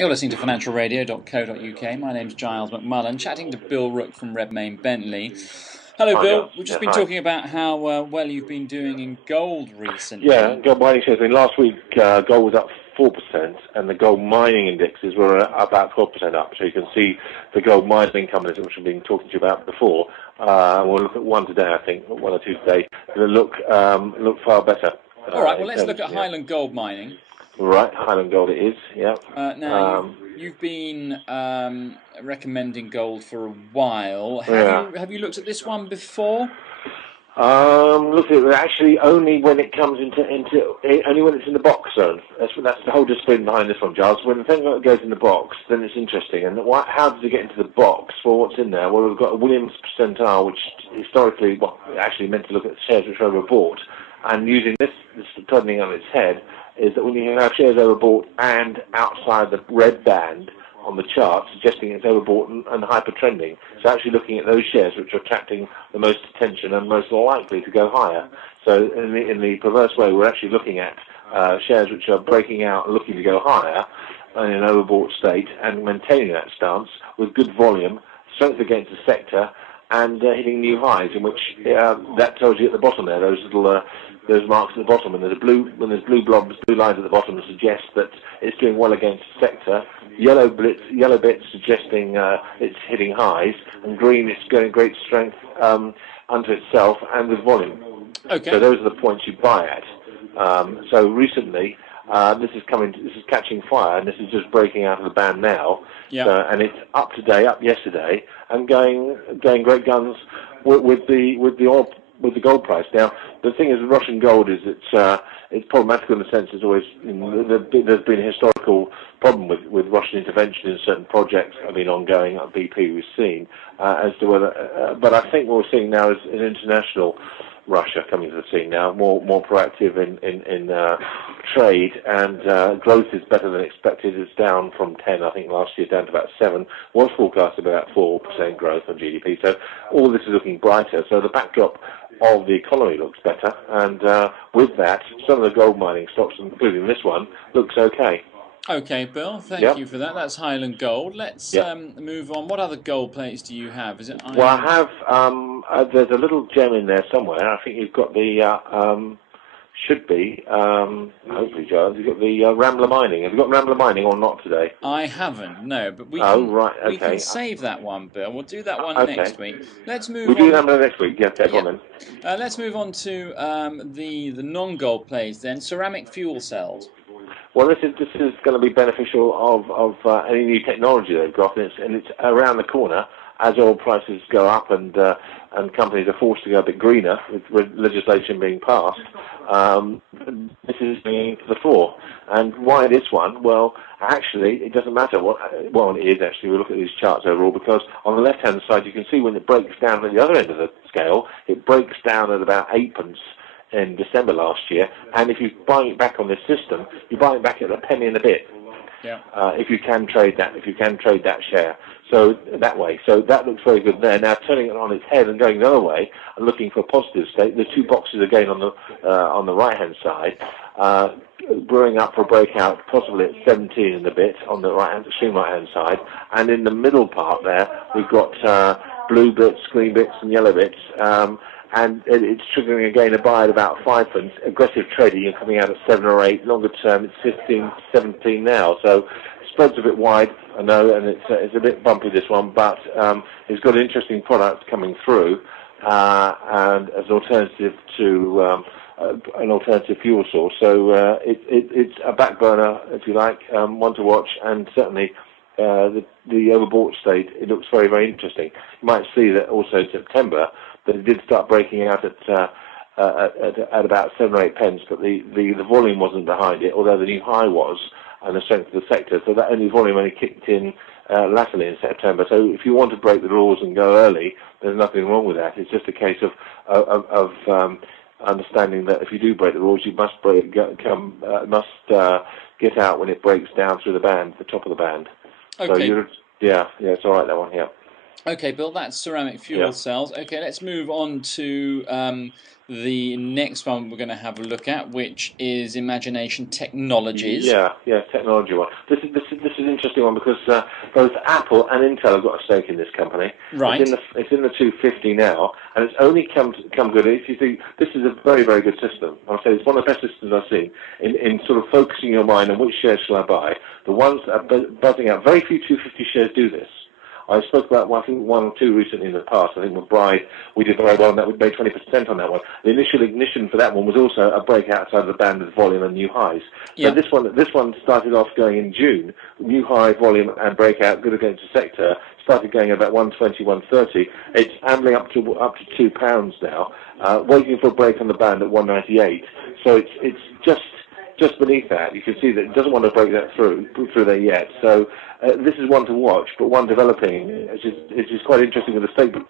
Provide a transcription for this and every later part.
You're listening to financialradio.co.uk. My name's Giles McMullen, chatting to Bill Rook from Redmayne Bentley. Hello, Hi, Bill. Giles. We've just Yeah, been hi. talking about how well you've been doing in gold recently. Yeah, gold mining shares. I mean, last week gold was up 4%, and the gold mining indexes were about 12% up. So you can see the gold mining companies, which I've been talking to you about before. We'll look at one today, I think, one or two today. They look far better. All right. Well, let's look at Highland Gold Mining. Right, Highland Gold it is. Yeah. Now you've been recommending gold for a while. Have you looked at this one before? Look at it actually only when it comes into only when it's in the box zone. That's the whole discipline behind this one, Giles. When the thing goes in the box, then it's interesting. And how does it get into the box? Well, what's in there? Well, we've got a Williams percentile, which historically, actually meant to look at shares which are overbought, and using this turning on its head is that when you have shares overbought and outside the red band on the chart, suggesting it's overbought and hyper-trending. So actually looking at those shares which are attracting the most attention and most likely to go higher. So in the perverse way, we're actually looking at shares which are breaking out and looking to go higher in an overbought state and maintaining that stance with good volume, strength against the sector, and hitting new highs, in which that tells you at the bottom there, those little those marks at the bottom, and there's blue blobs, blue lines at the bottom that suggest that it's doing well against the sector. Yellow bits suggesting it's hitting highs, and green is going great strength unto itself and with volume. Okay. So those are the points you buy at. So recently, this is catching fire, and this is just breaking out of the band now. Yeah. So, and it's up today, up yesterday, and going great guns with the gold price. Now, the thing is, Russian gold is it's problematical in the sense there's always there's been a historical problem with Russian intervention in certain projects that have been ongoing at BP we've seen as to whether. But I think what we're seeing now is an international Russia coming to the scene now, more proactive in trade, and growth is better than expected. It's down from 10, I think, last year, down to about 7. Was forecasted about 4% growth on GDP. So all this is looking brighter. So the backdrop of the economy looks better, and with that, some of the gold mining stocks, including this one, looks okay. Okay, Bill, thank you for that. That's Highland Gold. Let's move on. What other gold plates do you have? Is it iron? Well, I have, there's a little gem in there somewhere. I think you've got the, should be, hopefully, Giles, you've got the Rambler Mining. Have you got Rambler Mining or not today? I haven't, no, but we can save that one, Bill. We'll do that one next week. Let's move on. We'll do Rambler next week, yeah, go on then. Let's move on to the non-gold plates then, ceramic fuel cells. Well, this is going to be beneficial of any new technology they've got, and it's around the corner as oil prices go up and companies are forced to go a bit greener with legislation being passed. This is being to the fore. And why this one? Well, actually, it doesn't matter what it is. Actually, we look at these charts overall, because on the left-hand side you can see when it breaks down at the other end of the scale, it breaks down at about 8p. In December last year, and if you buy it back on this system, you buy it back at a penny and a bit. Yeah. If you can trade that share, so that way, so that looks very good there. Now turning it on its head and going the other way and looking for a positive state, the two boxes again on the right hand side, brewing up for a breakout, possibly at 17 and a bit on the extreme right hand side, and in the middle part there we've got blue bits, green bits, and yellow bits. And it's triggering again a buy at about 5p. Aggressive trading, you're coming out at 7 or 8. Longer term, it's 15, 17 now. So spread's a bit wide, I know, and it's a bit bumpy, this one, but it's got an interesting product coming through, and as an alternative to an alternative fuel source. So it's a back burner, if you like, one to watch, and certainly the overbought state, it looks very, very interesting. You might see that also in September, that it did start breaking out at about 7 or 8p, but the volume wasn't behind it, although the new high was, and the strength of the sector. So that volume only kicked in latterly in September. So if you want to break the rules and go early, there's nothing wrong with that. It's just a case of understanding that if you do break the rules, you must get out when it breaks down through the band, the top of the band. Okay. So it's all right, that one, yeah. Okay, Bill, that's ceramic fuel cells. Okay, let's move on to the next one we're going to have a look at, which is Imagination Technologies. Yeah, technology one. This is an interesting one because both Apple and Intel have got a stake in this company. Right. It's in the 250 now, and it's only come good. If you think this is a very, very good system, I'll say it's one of the best systems I've seen in sort of focusing your mind on which shares shall I buy. The ones that are buzzing out, very few 250 shares do this. I spoke about, I think, one or two recently in the past. I think with Bride, we did very well on that. We made 20% on that one. The initial ignition for that one was also a break outside of the band with volume and new highs. Yep. So this one started off going in June. New high, volume and breakout, good against the sector. Started going at about 120, 130. It's ambling up to £2 now, waiting for a break on the band at 198. So it's just beneath that. You can see that it doesn't want to break that through there yet. So this is one to watch, but one developing, which is quite interesting with the statement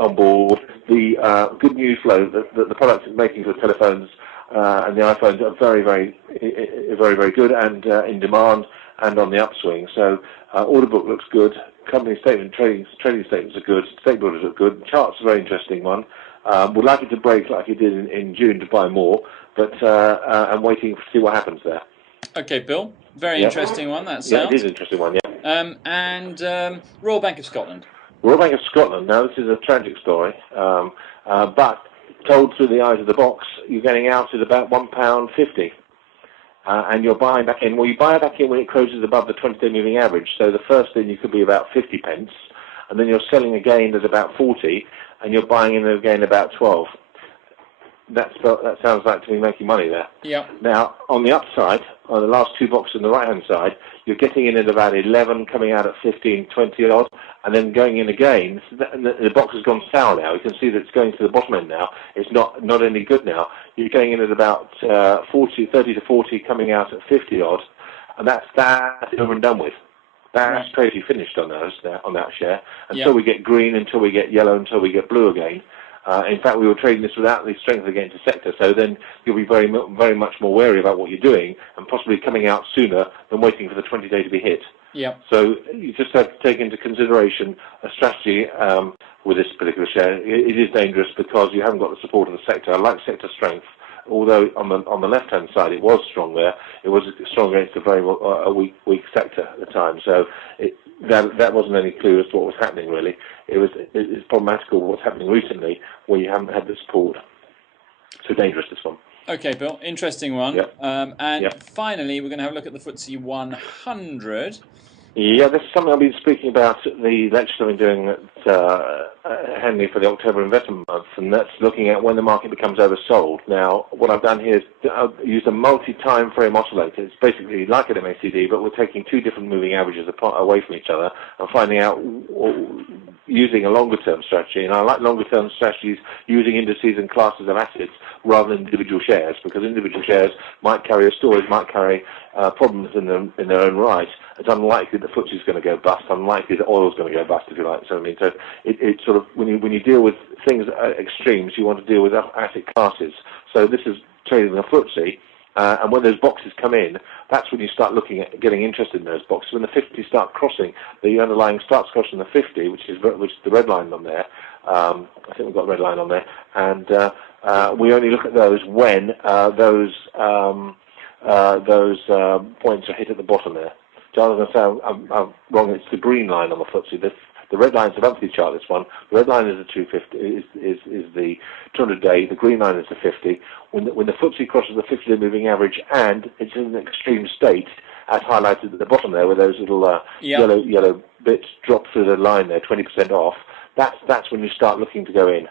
on board, the good news flow that the product is making for the telephones and the iPhones are very, very, very, very good and in demand and on the upswing. So order book looks good. Company statement, trading statements are good. Stakeholders are good. Chart's a very interesting one. We'd like it to break like it did in June to buy more, but I'm waiting to see what happens there. Okay, Bill. Very interesting one, that sounds. Yeah, it is an interesting one, yeah. And Royal Bank of Scotland. Royal Bank of Scotland, now this is a tragic story, but told through the eyes of the box, you're getting out at about £1.50. And you're buying back in. Well, you buy back in when it closes above the 20-day moving average. So the first in you could be about 50 pence, and then you're selling again at about 40, and you're buying in again about 12. That sounds like to me making money there. Yeah. Now, on the upside, on the last two boxes on the right-hand side, you're getting in at about 11, coming out at 15, 20 odd, and then going in again. The box has gone sour now. You can see that it's going to the bottom end now. It's not any good now. You're going in at about 30 to 40, coming out at 50 odd, and that's over and done with. That's totally finished on that share. Until we get green, until we get yellow, until we get blue again. In fact, we were trading this without the strength against the sector, so then you'll be very, very much more wary about what you're doing and possibly coming out sooner than waiting for the 20-day to be hit. Yeah. So you just have to take into consideration a strategy with this particular share. It is dangerous because you haven't got the support of the sector. I like sector strength, although on the left-hand side it was strong there. It was strong against a very weak sector at the time. So that wasn't any clue as to what was happening, really. It's problematical what's happening recently where you haven't had the support. So dangerous, this one. Okay, Bill. Interesting one. Yep. And finally, we're going to have a look at the FTSE 100. Yeah, this is something I've been speaking about at the lecture I've been doing at Henley for the October investment month, and that's looking at when the market becomes oversold. Now, what I've done here is I've used a multi-time frame oscillator. It's basically like an MACD, but we're taking two different moving averages away from each other and finding out using a longer-term strategy. And I like longer-term strategies using indices and classes of assets rather than individual shares, because individual shares might carry stories, might carry problems in their own right. It's unlikely that FTSE is going to go bust, unlikely that oil is going to go bust, if you like. So I mean, so it's sort of when you deal with things at extremes, you want to deal with asset classes. So this is trading the FTSE, and when those boxes come in, that's when you start looking at getting interested in those boxes. When the 50 start crossing, the underlying starts crossing the 50, which is the red line on there. I think we've got a red line on there, and we only look at those when those points are hit at the bottom there. Rather than say I'm wrong, it's the green line on the FTSE. The red line is the monthly chart. This one, the red line is the 250, is the 200-day. The green line is the 50. When the FTSE crosses the 50-day moving average, and it's in an extreme state, as highlighted at the bottom there, where those little yellow bits drop through the line there, 20% off. That's when you start looking to go in.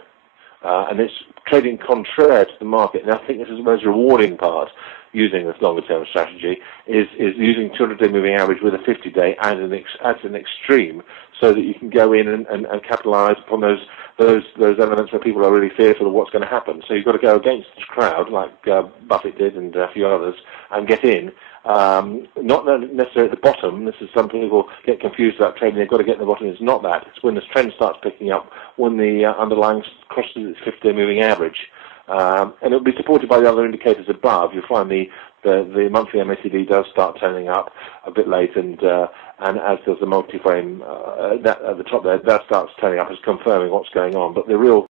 And it's trading contrary to the market. And I think this is the most rewarding part, using this longer-term strategy, is using 200-day moving average with a 50-day as an extreme, so that you can go in and capitalise upon those elements where people are really fearful of what's going to happen. So you've got to go against the crowd, like Buffett did and a few others, and get in. Not necessarily at the bottom. This is some people get confused about trading. They've got to get in the bottom. It's not that. It's when this trend starts picking up, when the underlying crosses its 50-day moving average. and it'll be supported by the other indicators above. You'll find the monthly MACD does start turning up a bit late, and as does the multi-frame that at the top there, that starts turning up as confirming what's going on. But the real